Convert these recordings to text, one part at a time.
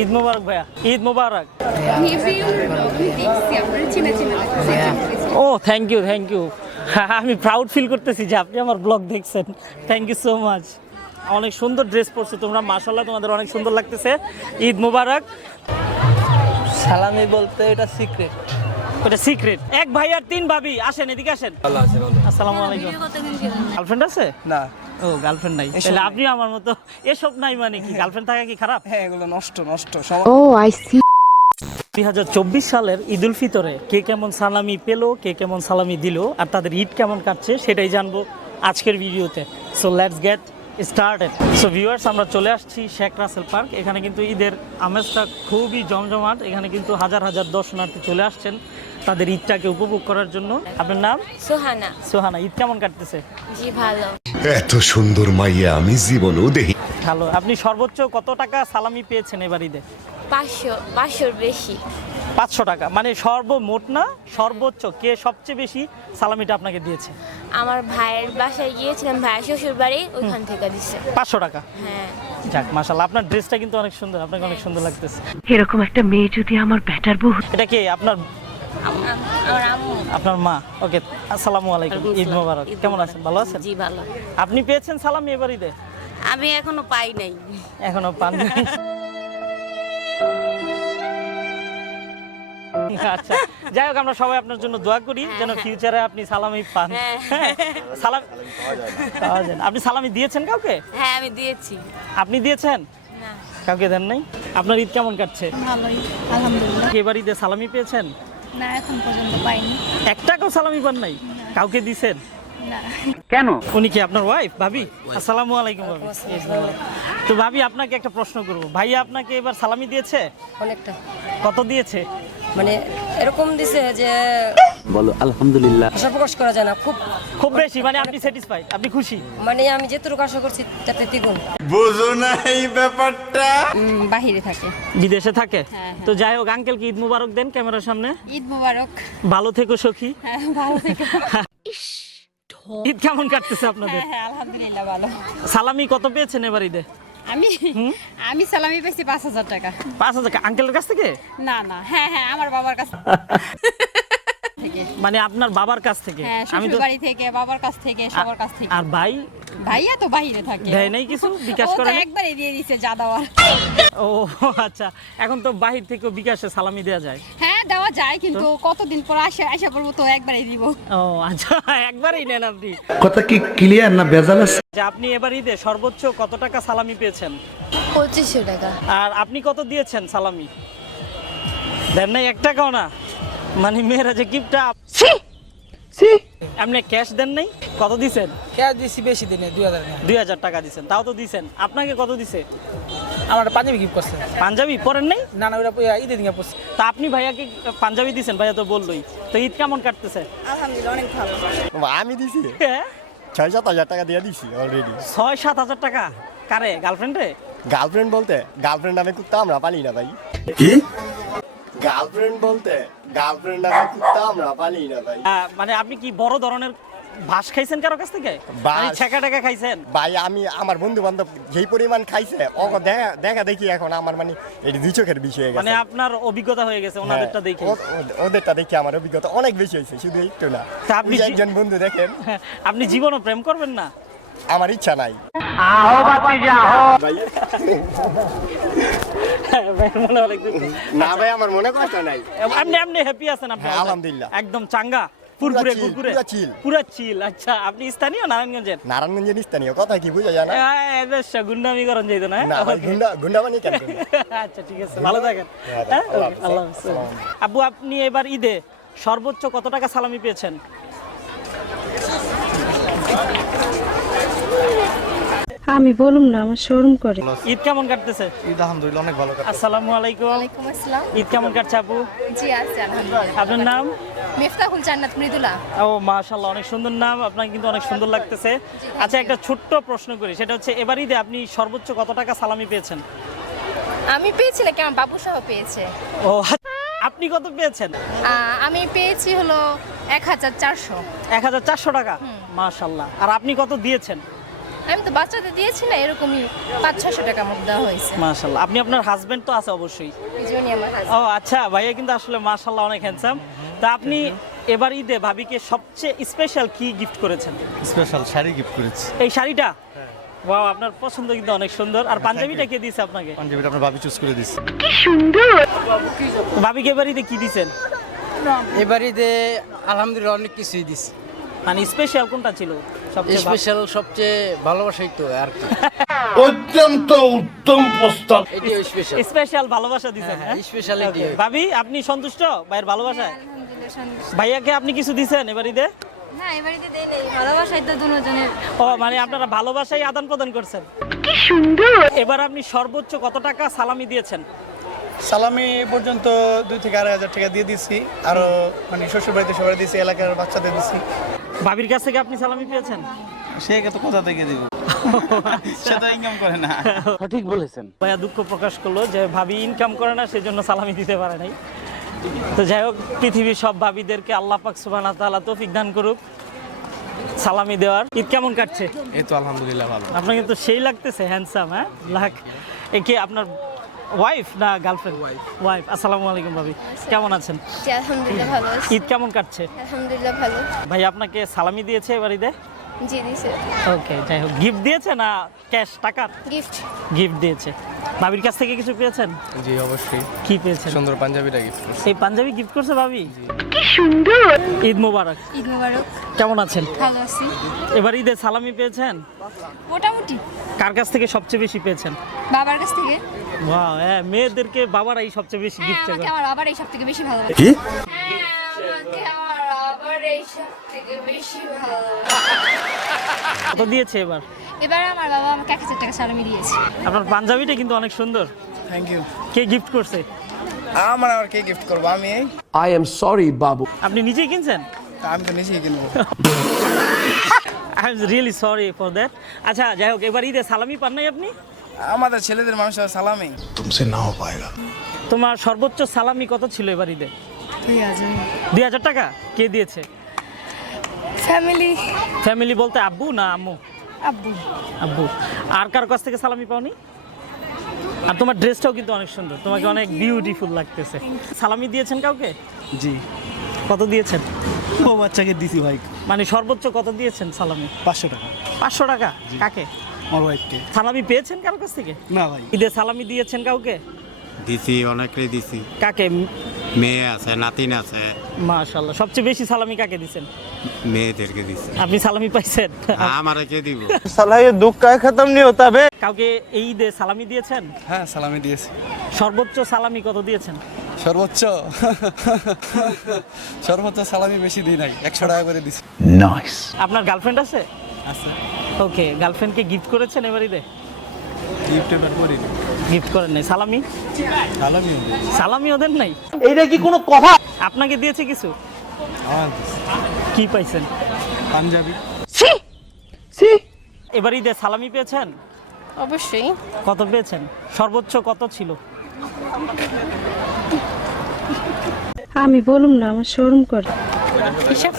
ঈদ মোবারক ভাইয়া Eid Mubarak. Oh thank you thank you আমি proud feel করতেছি যে আপনি আমার ব্লগ দেখছেন। থ্যাংক ইউ সো মাচ অনেক সুন্দর ড্রেস পরছো তোমরা মাশাল্লাহ তোমাদের অনেক সুন্দর লাগতেছে। ঈদ মুবারক। সালামি বলতে এটা সিক্রেট ওটা সিক্রেট এক ভাই আর তিন ভাবি। আসেন এদিকে আসেন। আসসালামু আলাইকুম। গার্লফ্রেন্ড আছে? না। ও গার্লফ্রেন্ড নাই। তাহলে আপনি আমার মতো। এসব নাই মানে কি? গার্লফ্রেন্ড থাকা কি খারাপ? হ্যাঁ এগুলো নষ্ট নষ্ট। Oh, I see. দুই হাজার চব্বিশ সালের ঈদ উল ফিতরে কে কেমন সালামি পেল কে কেমন সালামি দিল আর তাদের ঈদ কেমন কাটছে সেটাই জানব আজকের ভিডিওতে। So let's get started so viewers আমরা চলে আসছি শেখ রাসেল পার্ক। এখানে কিন্তু ঈদের আমেজটা খুবই জমজমাট। এখানে কিন্তু হাজার হাজার দর্শনার্থী চলে আসছেন। তাদের ঈদটাকে উপভোগ করার জন্য। আপনার নাম? সোহানা। সোহানা ঈদ কেমন কাটতেছে? জি ভালো। এত সুন্দর মাইয়া আমি জীবনেও দেখি ভালো। আপনি সর্বোচ্চ কত টাকা সালামি পেয়েছেন এবার ঈদে? পাঁচশো পাঁচশোর বেশি। পাঁচশো টাকা। মানে সর্বমোট না সর্বোচ্চ কে সবচেয়ে বেশি সালামিটা আপনাকে দিয়েছে? আমার ভাইয়ের বাসায় গিয়েছিলাম ভাইয়ের শ্বশুর বাড়ি ওইখান থেকে দিছে। পাঁচশো টাকা? হ্যাঁ। যাক মাশাল্লাহ আপনার ড্রেসটা কিন্তু অনেক সুন্দর আপনাকে অনেক সুন্দর লাগতেছে। এরকম একটা মেয়ে যদি আমার ব্যাটার বউ এটা কি? আপনার আপনার মা। ওকে আসসালামু আলাইকুম। ঈদ মোবারক। কেমন আছেন? ভালো আছেন? জি ভালো। আপনি পেয়েছেন সালাম এবার ঈদে আমি এখনও পাই নাই। এখনও পান আচ্ছা যাই হোক আমরা সবাই আপনার জন্য দোয়া করি যেন ফিউচারে আপনি সালামি পান। হ্যাঁ, সালাম পাওয়া যায় আপনি সালামি দিয়েছেন কাউকে? হ্যাঁ আমি দিয়েছি। আপনি দিয়েছেন? না। কাউকে দেন নাই? আপনার ঈদ কেমন কাটছে? ভালোই আলহামদুলিল্লাহ। এবার ঈদে সালামি পেয়েছেন? না এখন পর্যন্ত পাইনি। এক টাকাও সালামি পান নাই? কাউকে দিছেন? কেন? উনি কি আপনার ওয়াইফ ভাবি? আসসালামু আলাইকুম ভাবি। তো ভাবি আপনাকে একটা প্রশ্ন করব। ভাইয়া আপনাকে এবার সালামি দিয়েছে? অনেকটা। কত দিয়েছে? মানে এরকম দিছে যে বলো আলহামদুলিল্লাহ। আশা প্রকাশ করা যায় না খুব খুব বেশি মানে আপনি স্যাটিসফাইড আপনি খুশি? মানে আমি যেটুকু আশা করছি তাতে দ্বিগুণ। বাহিরে থাকে। বিদেশে থাকে? হ্যাঁ, তো যাই হোক আঙ্কেল কি ঈদ মুবারক দেন ক্যামেরার সামনে। ঈদ মোবারক। ভালো থেকো সখী। হ্যাঁ ভালো থেকে। ঈদ কেমন কাটতেছে আপনাদের? হ্যাঁ হ্যাঁ আলহামদুলিল্লাহ ভালো। সালামি কত পেয়েছেন এবার ঈদে? আমি আমি সালামি পেয়েছি পাঁচ হাজার টাকা। পাঁচ হাজার টাকা। আঙ্কেলের কাছ থেকে? না না হ্যাঁ হ্যাঁ আমার বাবার কাছ থেকে। মানে আপনার বাবার কাছ থেকে? হ্যাঁ আমি তো শ্বশুর বাড়ি থেকে বাবার কাছ থেকে সবার কাছ থেকে। আর ভাই? ভাইয়া তো বাহিরে থাকে। দেয় নাই কিছু? বিকাশ করে? একবারে দিয়ে দিছে যা দেওয়ার। ও আচ্ছা। এখন তো বাহির থেকে বিকাশে সালামি দেওয়া যায়। হ্যাঁ দেওয়া যায় কিন্তু কতদিন পর আসে আসা পড়ব তো একবারে দিব। ও আচ্ছা একবারই নেন আপনি। কথা কি ক্লিয়ার না ভেজাল আছে? যে আপনি এবার ঈদে সর্বোচ্চ কত টাকা সালামি পেয়েছেন? পঁচিশশো টাকা। আর আপনি কত দিয়েছেন সালামি? দেন নাই এক টাকাও না। মানে মেয়েরা যে গিফটটা আপনি ক্যাশ দেন নাই? কত দিছেন? ক্যাশ দিছি বেশি দিনে দুই হাজার টাকা। দুই হাজার টাকা দিছেন তাও তো দিছেন। আপনাকে কত দিছে? আমার পাঞ্জাবি গিফট করছে। পাঞ্জাবি? পরেন নাই? না না ওটা ঈদের দিনে পড়ছে তা আপনি ভাইয়াকে পাঞ্জাবি দিছেন? ভাইয়া তো বললোই। তো ঈদ কেমন কাটতেছে? আলহামদুলিল্লাহ অনেক ভালো। আমি দিছি। হ্যাঁ? ছয় সাত হাজার টাকা দিয়ে দিছি অলরেডি ছয় সাত হাজার টাকা? কারে? গার্লফ্রেন্ডে গার্লফ্রেন্ড বলতে গার্লফ্রেন্ড নামে কুত্তা আমরা পালি না ভাই। কি? গার্লফ্রেন্ড বলতে গার্লফ্রেন্ড কুত্তা আমরা পালি না ভাই। মানে আপনি কি বড় ধরনের ভাস খাইছেন কারও কাছ থেকে? বাঁশ। মানে ছেঁকা টেকা খাইছেন? ভাই আমি আমার বন্ধু বান্ধব যেই পরিমাণ খাইছে ও দেখা দেখা দেখি এখন আমার মানে এটি দুই চোখের বিষয় হয়ে মানে আপনার অভিজ্ঞতা হয়ে গেছে হ্যাঁ, ওনাদেরটা দেখে। ও- ও- ওদেরটা দেখে আমার অভিজ্ঞতা অনেক বেশি হয়েছে শুধু একটু না। আপনি একজন বন্ধু দেখেন। আপনি জীবনও প্রেম করবেন না? আমার ইচ্ছা নাই। ভাই, মনে অনেক না ভাই আমার মনে কষ্ট নাই। আপনি আপনি হ্যাপি আছেন আপনি হ্যাঁ, আলহামদুলিল্লাহ। একদম চাঙ্গা পুরপুরে কুরকুরে পুরা চিল আচ্ছা আপনি স্থানীয় নারায়ণগঞ্জের? নারায়ণগঞ্জের স্থানীয় কথা কি বুঝা যায় না? হ্যাঁ, গুন্ডামি করেন যাইতো না? না ভাই Okay. গুন্ডা গুন্ডা কেন আচ্ছা ঠিক আছে ভালো থাকেন। হ্যাঁ, হ্যাঁ? আল্লাহ Okay, আল্লাহ হাফেজ। আব্বু আপনি এবার ঈদে সর্বোচ্চ কত টাকা সালামি পেয়েছেন? আমি বলুম না আমার শোরুম করে। ঈদ কেমন কাটতেছে? ঈদ আলহামদুলিল্লাহ অনেক ভালো আসসালামু আলাইকুম। ওয়ালাইকুম আসসালাম। ঈদ কেমন কাটছে আপু? জি আছে আলহামদুলিল্লাহ। আপনার নাম? মিফতাহুল জান্নাত মৃদুলা। ও মাশাল্লাহ অনেক সুন্দর নাম আপনাকে কিন্তু অনেক সুন্দর লাগতেছে। আচ্ছা একটা ছোট্ট প্রশ্ন করি সেটা হচ্ছে এবার ঈদে আপনি সর্বোচ্চ কত টাকা সালামি পেয়েছেন? আমি পেয়েছি নাকি? আমার বাবু সহ পেয়েছে। ও আপনি কত পেয়েছেন? আহ, আমি পেয়েছি হলো এক হাজার চারশো। এক হাজার চারশো টাকা? মাশাল্লাহ আর আপনি কত দিয়েছেন? আমি তো বাচ্চাদের দিয়েছি না এরকমই পাঁচ ছশো টাকা মতো দেওয়া হয়েছে। মাশাল্লাহ আপনি আপনার হাজবেন্ড তো আছে অবশ্যই। ও আচ্ছা ভাইয়া কিন্তু আসলে মাশাল্লাহ অনেক হ্যান্ডসাম তা আপনি এবার ঈদে ভাবিকে সবচেয়ে স্পেশাল কি গিফট করেছেন? স্পেশাল শাড়ি গিফট করেছি। এই শাড়িটা? ওয়াও আপনার পছন্দ কিন্তু অনেক সুন্দর। আর পাঞ্জাবিটা কে দিয়েছে আপনাকে? পাঞ্জাবিটা আপনার ভাবি চুজ করে দিচ্ছি ভাবিকে এবার ঈদে কি দিয়েছেন? এবারে যে আলহামদুলিল্লাহ অনেক কিছুই দিছি মানে স্পেশাল কোনটা ছিল? স্পেশাল সবচেয়ে ভালোবাসাই তো আর কি। অত্যন্ত উত্তম প্রস্তাব। এটাই স্পেশাল স্পেশাল ভালোবাসা দিয়েছেন হ্যাঁ? স্পেশালিটি ভাবি আপনি সন্তুষ্ট ভাইয়ের ভালোবাসায়? ভাইয়াকে আপনি কিছু দিছেন এবার ঈদে না এবারে দেই নেই। ভালোবাসাই তো দুজনের ও মানে আপনারা ভালোবাসাই আদান প্রদান করছেন? কি সুন্দর! এবার আপনি সর্বোচ্চ কত টাকা সালামি দিয়েছেন? সালামি পর্যন্ত দুই থেকে আড়াই হাজার টাকা দিয়ে দিছি। আরও মানে শ্বশুর বাড়িতে সবাই দিছি এলাকার বাচ্চাদের দিছি। ভাবির কাছ থেকে আপনি সালামি পেয়েছেন? সে তো কোথা থেকে দিব? তো ইনকাম করে না। ভাইয়া দুঃখ প্রকাশ করল যে ভাবি ইনকাম করে না সেজন্য সালামি দিতে পারে নাই। তো যাই হোক পৃথিবীর সব ভাবিদেরকে আল্লাহ পাক সুবহানাহু ওয়া তাআলা তৌফিক দান করুক সালামি দেওয়ার। ঈদ কেমন কাটছে? এই তো আলহামদুলিল্লাহ ভালো। আপনার কিন্তু সেই লাগতেছে হ্যান্ডসাম হ্যাঁ? লাখ। এ কি আপনার ওয়াইফ না গার্লফ্রেন্ড ওয়াইফ ওয়াইফ আসসালামু আলাইকুম ভাবি। কেমন আছেন? আলহামদুলিল্লাহ ভালো আছি। ঈদ কেমন কাটছে? আলহামদুলিল্লাহ ভালো। ভাই আপনাকে সালামি দিয়েছে এবার ঈদে? জি দিছে। ওকে যাই হোক। গিফট দিয়েছে না ক্যাশ টাকা? গিফট গিফট দিয়েছে। ভাবির কাছ থেকে কিছু পেয়েছেন? জি অবশ্যই। কি পেয়েছেন? সুন্দর পাঞ্জাবিটা গিফট করছি। এই পাঞ্জাবি গিফট করছে ভাবি? কি সুন্দর! ঈদ মোবারক। ঈদ মোবারক। কেমন আছেন? ভালো আছি। এবার ঈদে সালামি পেয়েছেন? মোটামুটি। কার কাছ থেকে সবচেয়ে বেশি পেয়েছেন? বাবার কাছ থেকে। ওয়াও হ্যাঁ মেয়েদেরকে বাবারাই সবচেয়ে বেশি হ্যাঁ গিফট আমাকে আমার বাবার এই সব থেকে বেশি ভালো কি কত দিয়েছে এবার? এবার আমার বাবা আমাকে এক হাজার টাকা সালামি দিয়েছে আপনার পাঞ্জাবিটা কিন্তু অনেক সুন্দর। থ্যাংক ইউ কে গিফট করছে? আমার আবার কে গিফট করব? আমি আই এম সরি বাবু আপনি নিজেই কিনছেন? আমি তো নিজেই কিনবো। I am really sorry for that আচ্ছা যাই হোক এবার ঈদে সালামি পান নাই আপনি? আমাদের ছেলেদের মানুষের সালামি। তুমসে না হো পায়েগা তোমার সর্বোচ্চ সালামি কত ছিল এবার ঈদে? দুই হাজার। টাকা? কে দিয়েছে? ফ্যামিলি। ফ্যামিলি বলতে আব্বু না আম্মু? আব্বু। আব্বু। আর কার কাছ থেকে সালামি পাওনি? আর তোমার ড্রেসটাও কিন্তু অনেক সুন্দর। তোমাকে অনেক বিউটিফুল লাগতেছে। সালামি দিয়েছেন কাউকে? জি। কত দিয়েছেন? ও বাচ্চাকে দিছি ভাই। মানে সর্বোচ্চ কত দিয়েছেন সালামি? পাঁচশো টাকা। পাঁচশো টাকা? কাকে? আমার ওয়াইফকে সালামি পেয়েছেন কারোর কাছ থেকে? না ভাই। ঈদে সালামি দিয়েছেন কাউকে? দিছি অনেকটাই দিছি। কাকে? মেয়ে আছে নাতিন আছে। মাশাল্লাহ সবচেয়ে বেশি সালামি কাকে দিছেন? মেয়েদেরকে দিছি। আপনি সালামি পাইছেন? আমারে কে দিব? কাউকে এই ঈদে সালামি দিয়েছেন? হ্যাঁ সালামি দিয়েছি। সর্বোচ্চ সালামি কত দিয়েছেন? সর্বোচ্চ? সর্বোচ্চ সালামি বেশি দিই নাই একশো টাকা করে দিছি। নাইস আপনার গার্লফ্রেন্ড আছে? আছে। ওকে গার্লফ্রেন্ডকে গিফট করেছেন এবার গিফট এবার করিনি। গিফট করেন নাই। সালামি? সালামি সালামি ওদের নাই? এইটা কি কোনো কথা? আপনাকে দিয়েছে কিছু? কি পাইছেন? পাঞ্জাবি। এবার ঈদে সালামি পেয়েছেন? অবশ্যই। কত পেয়েছেন? সর্বোচ্চ কত ছিল? আমি বলুম না আমার শোরুম করে। হিসাব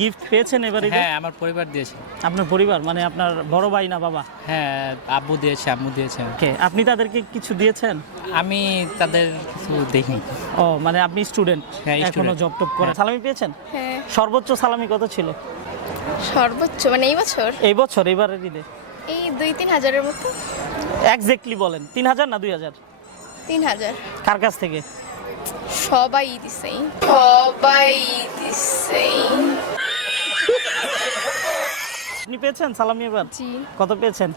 গিফট পেয়েছেন এবার হ্যাঁ আমার পরিবার দিয়েছে। আপনার পরিবার মানে আপনার বড় ভাই না বাবা? হ্যাঁ আব্বু দিয়েছে আম্মু দিয়েছে। ওকে আপনি তাদেরকে কিছু দিয়েছেন? আমি তাদের কিছু দেখিনি ও মানে আপনি স্টুডেন্ট হ্যাঁ, এখনও জব টপ করে সালামি পেয়েছেন? হ্যাঁ। সর্বোচ্চ সালামি কত ছিল? সর্বোচ্চ মানে এই বছর? এই বছর এবারের ঈদে? এই দুই তিন হাজারের মতো। এক্স্যাক্টলি বলেন তিন হাজার না দুই হাজার? তিন হাজার। কার কাছ থেকে? সবাই দিছে। সবাই দিছে। আপনি পেয়েছেন সালামি এবার? জি। কত পেয়েছেন?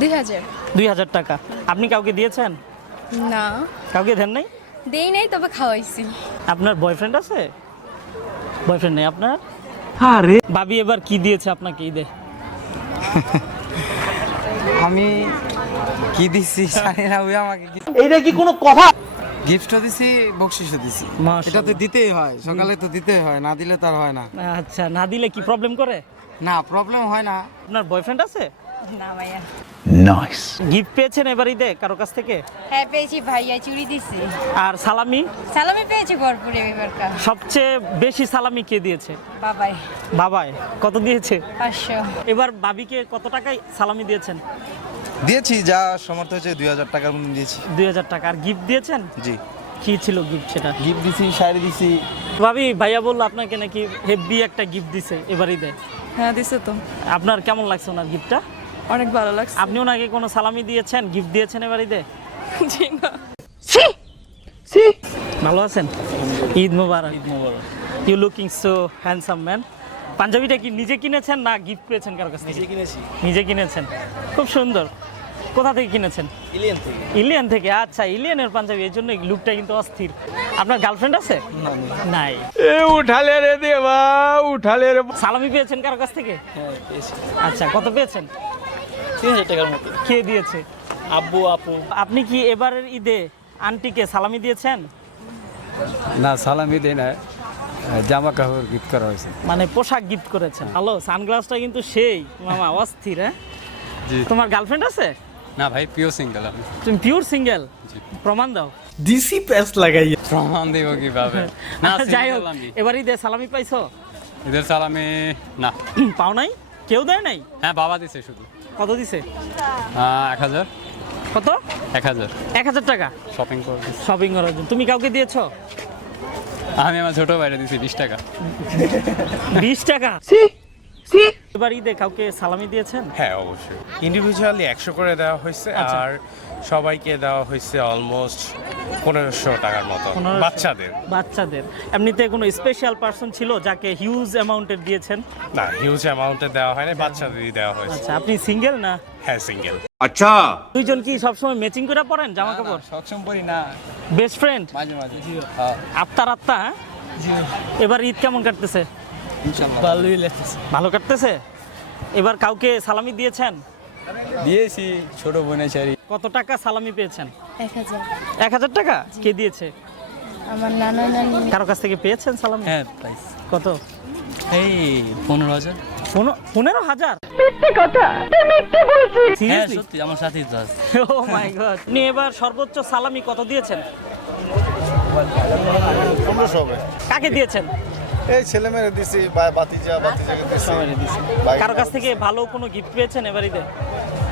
দুই হাজার। দুই হাজার টাকা। আপনি কাউকে দিয়েছেন? না। কাউকে দেন নাই? দেই নাই তবে খাওয়াইছি। আপনার বয়ফ্রেন্ড আছে? বয়ফ্রেন্ড নেই আপনার? আরে। ভাবি এবার কি দিয়েছে আপনাকে ঈদে? আমি কি দিছি জানি না ওই আমাকে এইটা কি কোনো কথা? গিফটও দিছি বকশিসও দিছি। এটা তো দিতেই হয় সকালে তো দিতেই হয় না দিলে তো আর হয় না। আচ্ছা না দিলে কি প্রবলেম করে? না প্রবলেম হয় না। আপনার বয়ফ্রেন্ড আছে? না ভাইয়া। নাইস গিফট পেয়েছেন এবার ঈদে কারও কাছ থেকে? হ্যাঁ পেয়েছি ভাইয়া চুরি দিছি। আর সালামি? সালামি পেয়েছি ভরপুরে এবারকার সবচেয়ে বেশি সালামি কে দিয়েছে? বাবাই। বাবাই কত দিয়েছে? পাঁচশো। এবার বাবিকে কত টাকায় সালামি দিয়েছেন? দিয়েছি যা সমর্থ হয়েছে দুই হাজার টাকার মতো দিয়েছি। দুই হাজার টাকা। আর গিফট দিয়েছেন? জি। কি ছিল গিফট সেটা? গিফট দিছি শাড়ি দিছি। ভাবি ভাইয়া বলল আপনাকে নাকি হেভি একটা গিফট দিছে এবার ঈদে হ্যাঁ দিছে তো। আপনার কেমন লাগছে ওনার গিফটটা অনেক ভালো লাগছে। আপনি ওনাকে কোনো সালামি দিয়েছেন গিফট দিয়েছেন এবার ঈদে জি না। ভালো আছেন? Eid Mubarak. Eid Mubarak. You looking so handsome man পাঞ্জাবিটা কি নিজে কিনেছেন না গিফট পেয়েছেন কারও কাছ থেকে? কিনেছি। নিজে কিনেছেন। খুব সুন্দর। কোথা থেকে কিনেছেন? ইলিয়ান থেকে। ইলিয়ান থেকে? আচ্ছা ইলিয়ানের পাঞ্জাবি এই জন্য লুকটা কিন্তু অস্থির। আপনার গার্লফ্রেন্ড আছে? নাই। এ উঠালে রে দেবা উঠালে রে সালামি পেয়েছেন কারও কাছ থেকে? আচ্ছা কত পেয়েছেন? তিন হাজার টাকার মতো। কে দিয়েছে? আব্বু আপু। আপনি কি এবারের ঈদে আন্টিকে সালামি দিয়েছেন? না সালামি দেয় না জামা কাপড় গিফট করা হয়েছে। মানে পোশাক গিফট করেছেন। হ্যালো সানগ্লাসটা কিন্তু সেই। মামা অস্থির হ্যাঁ? জি। তোমার গার্লফ্রেন্ড আছে? না ভাই পিওর সিঙ্গেল আমি তুমি পিওর সিঙ্গেল প্রমাণ দাও। ডিসি প্যাস লাগাই। প্রমাণ দিব কীভাবে? না যাই হোক এবার ঈদে সালামি পাইছো? এদের সালামি না। পাও নাই? কেউ দেয় নাই? হ্যাঁ বাবা দিছে শুধু। কত দিছে? এক হাজার। কত? এক হাজার। এক হাজার টাকা? শপিং করে। শপিং করার জন্য। তুমি কাউকে দিয়েছ? আমি আমার ছোট ভাইরা দিছি বিশ টাকা। বিশ টাকা? এবার ঈদে কাউকে সালামি দিয়েছেন? হ্যাঁ অবশ্যই। ইন্ডিভিজুয়ালি একশো করে দেওয়া হয়েছে আচ্ছা। আর সবাইকে দেওয়া হয়েছে অলমোস্ট পনেরোশো টাকার মতো। বাচ্চাদের। বাচ্চাদের। এমনিতে কোনো স্পেশাল পার্সন ছিল যাকে হিউজ অ্যামাউন্টের দিয়েছেন? না হিউজ অ্যামাউন্টে দেওয়া হয়নি বাচ্চাদেরই দেওয়া হয়েছে। আচ্ছা আপনি সিঙ্গেল না? হ্যাঁ সিঙ্গেল আচ্ছা। দুইজন কি সবসময় ম্যাচিং করে পড়েন জামা কাপড় সক্ষম করি না। বেস্ট ফ্রেন্ড মাঝে মাঝে। আত্মার আত্মা হ্যাঁ? এবার ঈদ কেমন কাটতেছে? ভালোই লাগতেছে। ভালো কাটতেছে? এবার কাউকে সালামি দিয়েছেন? দিয়েছি ছোট বোনের শাড়ি। কত টাকা সালামি পেয়েছেন? এক হাজার। এক হাজার টাকা? কে দিয়েছে? আমার নানা নানি। কারও কাছ থেকে পেয়েছেন সালামি? হ্যাঁ পাইছি। কত? এই পনেরো হাজার। পনেরো- পনেরো হাজার? হ্যাঁ Seriously? সত্যি আমার সাথেই তো আছে। ও মাই গড আপনি এবার সর্বোচ্চ সালামি কত দিয়েছেন? পনেরোশো হবে। কাকে দিয়েছেন? এই ছেলে মেরে দিছি বা বাতিজা বাতিজাকে দিছি। কারও কাছ থেকে ভালো কোনো গিফট পেয়েছেন এবারিতে?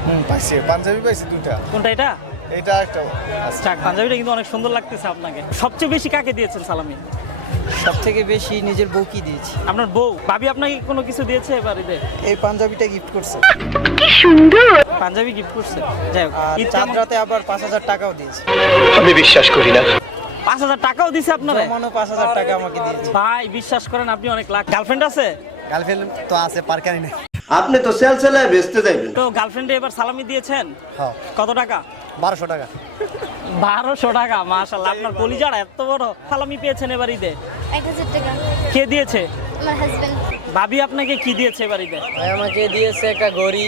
হুম, পাইছি। পাঞ্জাবি পাইছি দুইটা। কোনটা এটা? এইটা একটা যাক পাঞ্জাবিটা কিন্তু অনেক সুন্দর লাগতেছে আপনাকে। সবচেয়ে বেশি কাকে দিয়েছেন সালামি? সব থেকে বেশি নিজের বউকি দিয়েছি। আপনার বউ? ভাবি আপনাকে কোনো কিছু দিয়েছে এবার ঈদে এই পাঞ্জাবিটা গিফট করছে। পাঞ্জাবি গিফট করছে। যাই হোক ঈদ রাতে আবার পাঁচ হাজার টাকাও দিয়েছে। পাঁচ হাজার টাকাও দিছে আপনারা? রমানও পাঁচ হাজার টাকা আমাকে দিয়েছে ভাই বিশ্বাস করেন আপনি অনেক লাখ গার্লফ্রেন্ড আছে? গার্লফ্রেন্ড তো আছে পার্কারি নেই। আপনি তো সেল সেলে বেচতে যাইবেন। তো গার্লফ্রেন্ডে এবার সালামি দিয়েছেন? হ্যাঁ। কত টাকা? বারোশো টাকা। বারোশো টাকা মাশাল্লাহ আপনার কলিজার এত বড় সালামি পেয়েছেন এবার ঈদে? এক হাজার টাকা। কে দিয়েছে? আমার হাজবেন্ড ভাবি আপনাকে কি দিয়েছে এবার ঈদে? ভাই আমাকে দিয়েছে একটা ঘড়ি।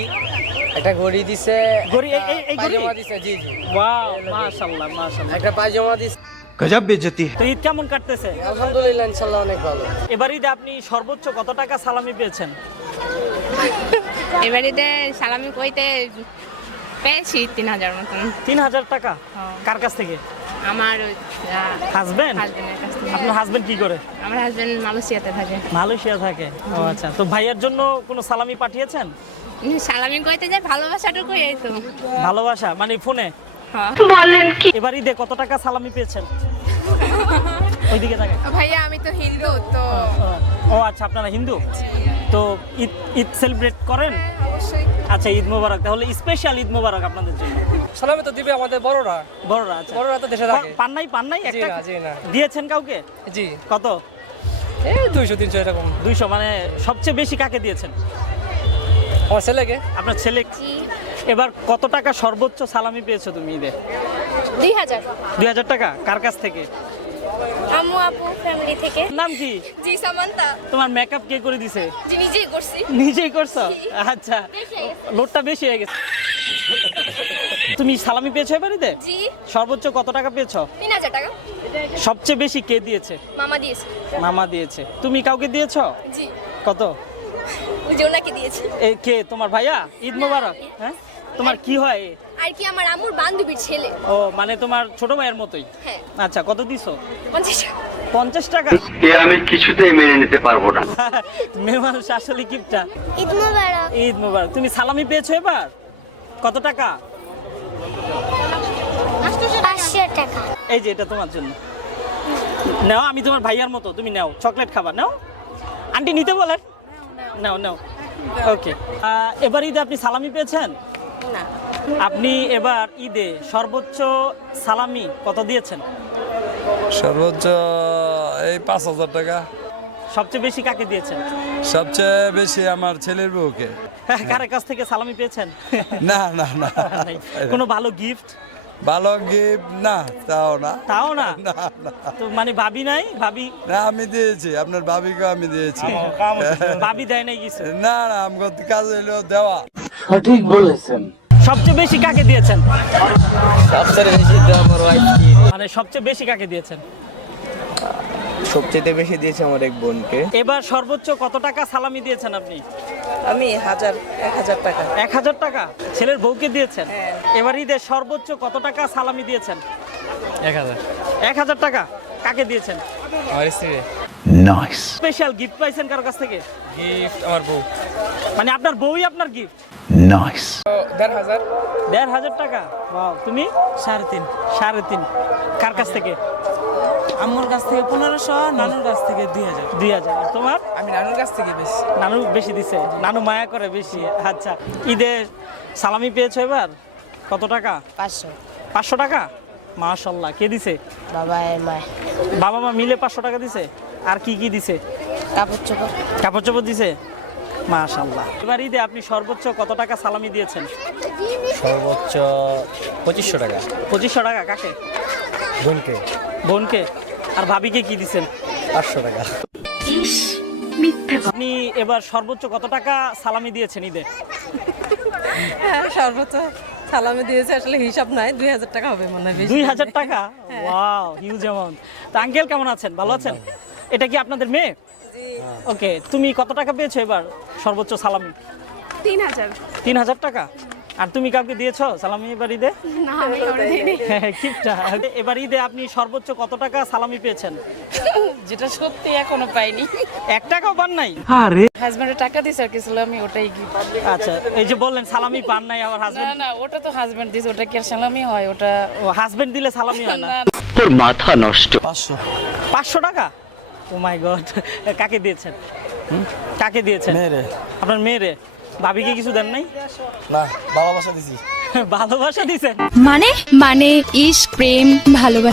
একটা ঘড়ি দিছে ঘড়ি এই- এই- ঘড়ি? দিছে জি জি। ওয়াও মাশাল্লাহ মাশাল্লাহ একটা পায়জামা দিছে। গজব বেজতি তো ঈদ কেমন কাটতেছে? আলহামদুলিল্লাহ ইনশাল্লাহ অনেক ভালো। এবার ঈদে আপনি সর্বোচ্চ কত টাকা সালামি পেয়েছেন? এবারে সালামি কইতে পেয়েছি তিন হাজার মতন। তিন হাজার টাকা? কার কাছ থেকে? আমার হাজবেন্ড আপনার হাজবেন্ড কি করে? আমার হাজবেন্ড মালয়েশিয়াতে থাকে। মালয়েশিয়া থাকে। ও আচ্ছা তো ভাইয়ের জন্য কোনো সালামি পাঠিয়েছেন? সালামি কইতে যে ভালোবাসাটুকু এই তো। ভালোবাসা? মানে ফোনে? হ্যাঁ। এবার ঈদে কত টাকা সালামি পেয়েছেন? ওইদিকে থাকে ভাইয়া আমি তো হিন্দু তো। ও আচ্ছা আপনারা হিন্দু? তো ঈদ ঈদ সেলিব্রেট করেন? আচ্ছা ঈদ মোবারক। তাহলে স্পেশাল ঈদ মোবারক আপনাদের জন্য। সালামে তো দিবে আমাদের বড়রা। বড়রা আচ্ছা। বড়রা তো দেশে থাকে। পান নাই পান নাই একটা জি না। দিয়েছেন কাউকে? জি। কত? এই দুইশো তিনশো এরকম। দুইশো মানে সবচেয়ে বেশি কাকে দিয়েছেন? আমার ছেলেকে। আপনার ছেলে? এবার কত টাকা সর্বোচ্চ সালামি পেয়েছ তুমি ঈদে? দুই হাজার। দুই হাজার টাকা? কার কাছ থেকে? আম্মু আপু ফ্যামিলি থেকে। নাম কি? জি সামান্তা। তোমার মেকআপ কে করে দিছে? জি নিজেই করছি। নিজেই করছ? আচ্ছা। লোডটা বেশি হয়ে গেছে। তুমি সালামি পেয়েছ এবারিতে জি। সর্বোচ্চ কত টাকা পেয়েছ? তিন হাজার টাকা। সবচেয়ে বেশি কে দিয়েছে? মামা দিয়েছে। মামা দিয়েছে। তুমি কাউকে দিয়েছ? জি। কত? ওনাকে দিয়েছি। এ কে? তোমার ভাইয়া? ঈদ মোবারক হ্যাঁ? তোমার কি হয়? এ? আর কি আমার আম্মুর বান্ধবীর ছেলে। ও মানে তোমার ছোট ভাইয়ের মতোই? হ্যাঁ। আচ্ছা কত দিছো? পঞ্চাশ টাকা। পঞ্চাশ টাকা? আমি কিছুতেই মেনে নিতে পারব না। মেয়ে মানুষ আসলে কিপটা। ঈদ মোবারক। ঈদ মোবারক। তুমি সালামি পেয়েছ এবার? কত টাকা? পাঁচশো টাকা। এই যে এটা তোমার জন্য। নাও আমি তোমার ভাইয়ার মতো। তুমি নাও চকলেট খাবার নাও। আন্টি নিতে বলেন। নাও নাও। ওকে। এবার ঈদে আপনি সালামি পেয়েছেন? না। আপনি এবার ঈদে সর্বোচ্চ সালামি কত দিয়েছেন? সর্বোচ্চ এই পাঁচ হাজার টাকা। সবচেয়ে বেশি কাকে দিয়েছেন? সবচেয়ে বেশি আমার ছেলের বউকে। কারের কাছ থেকে সালামি পেয়েছেন? না না না। কোনো ভালো গিফট ভালো গিফট না তাও না। তাও না? তো মানে ভাবি নাই? ভাবি না আমি দিয়েছি। আপনার ভাবিকে আমি দিয়েছি। ভাবি দেয় নাই কিছু? না না আমার কাজ হইল দেওয়া। সবচেয়ে বেশি কাকে দিয়েছেন? মানে সবচেয়ে বেশি কাকে দিয়েছেন? সবচেয়ে বেশি দিয়েছে আমার এক বোনকে। এবার সর্বোচ্চ কত টাকা সালামি দিয়েছেন আপনি? আমি হাজার এক হাজার টাকা। এক হাজার টাকা? ছেলের বউকে দিয়েছেন? এবার ঈদের সর্বোচ্চ কত টাকা সালামি দিয়েছেন? এক হাজার। এক হাজার টাকা? কাকে দিয়েছেন? আমার স্ত্রী নাইস স্পেশাল গিফট পাইছেন কারোর কাছ থেকে? গিফট আমার বউ। মানে আপনার বউই আপনার গিফট নাইস দেড় হাজার। দেড় হাজার টাকা? Wow, তুমি? সাড়ে তিন। সাড়ে তিন। কার কাছ থেকে? আম্মুর কাছ থেকে পনেরোশো নানুর কাছ থেকে দুই হাজার। দুই হাজার। তোমার? আমি নানুর কাছ থেকে বেশি। নানু বেশি দিছে। নানু মায়া করে বেশি। আচ্ছা। ঈদে সালামি পেয়েছ এবার? কত টাকা? পাঁচশো। পাঁচশো টাকা? মাশাল্লাহ। কে দিছে? বাবা মা। বাবা মা মিলে পাঁচশো টাকা দিছে? আর কি কি দিছে? কাপড় চোপড়। কাপড় চোপড় দিছে? মাশাল্লাহ এবার ঈদে আপনি সর্বোচ্চ কত টাকা সালামি দিয়েছেন? সর্বোচ্চ পঁচিশশো টাকা। পঁচিশশো টাকা কাকে? বোনকে। বোনকে। আর ভাবিকে কি দিছেন? পাঁচশো টাকা। আপনি এবার সর্বোচ্চ কত টাকা সালামি দিয়েছেন ঈদে? হ্যাঁ সর্বোচ্চ সালামি দিয়েছে আসলে হিসাব নাই দুই হাজার টাকা হবে মনে হয় দুই হাজার টাকা? ওয়াও হিউজ অ্যামাউন্ট তো আঙ্কেল কেমন আছেন? ভালো আছেন? এটা কি আপনাদের মেয়ে? ওকে তুমি কত টাকা পেয়েছ এবার? সর্বোচ্চ সালামি। তিন হাজার। তিন হাজার টাকা? আর তুমি কাউকে দিয়েছ সালামি এবার ঈদে? কিপটা। এবার ঈদে আপনি সর্বোচ্চ কত টাকা সালামি পেয়েছেন? যেটা সত্যি এখনও পাইনি। এক টাকাও পান নাই? হাজব্যান্ডের টাকা দিছে আর কিছু আমি ওটাই গিফট আচ্ছা এই যে বললেন সালামি পান নাই আমার না হাজবেন্ড না ওটা তো হাজব্যান্ড দিছে ওটা কি আর সালামি হয়? ওটা ও হাজবেন্ড দিলে সালামি হয় না না। তোর মাথা নষ্ট। পাঁচশো। পাঁচশো টাকা? ও মাই গড কাকে দিয়েছেন? কাকে দিয়েছেন? মেয়েরে। আপনার মেয়েরে? ভাবিকে কিছু দেন নাই? না ভালোবাসা দিছি। ভালোবাসা দিছেন? মানে মানে ইস প্রেম ভালোবাসা।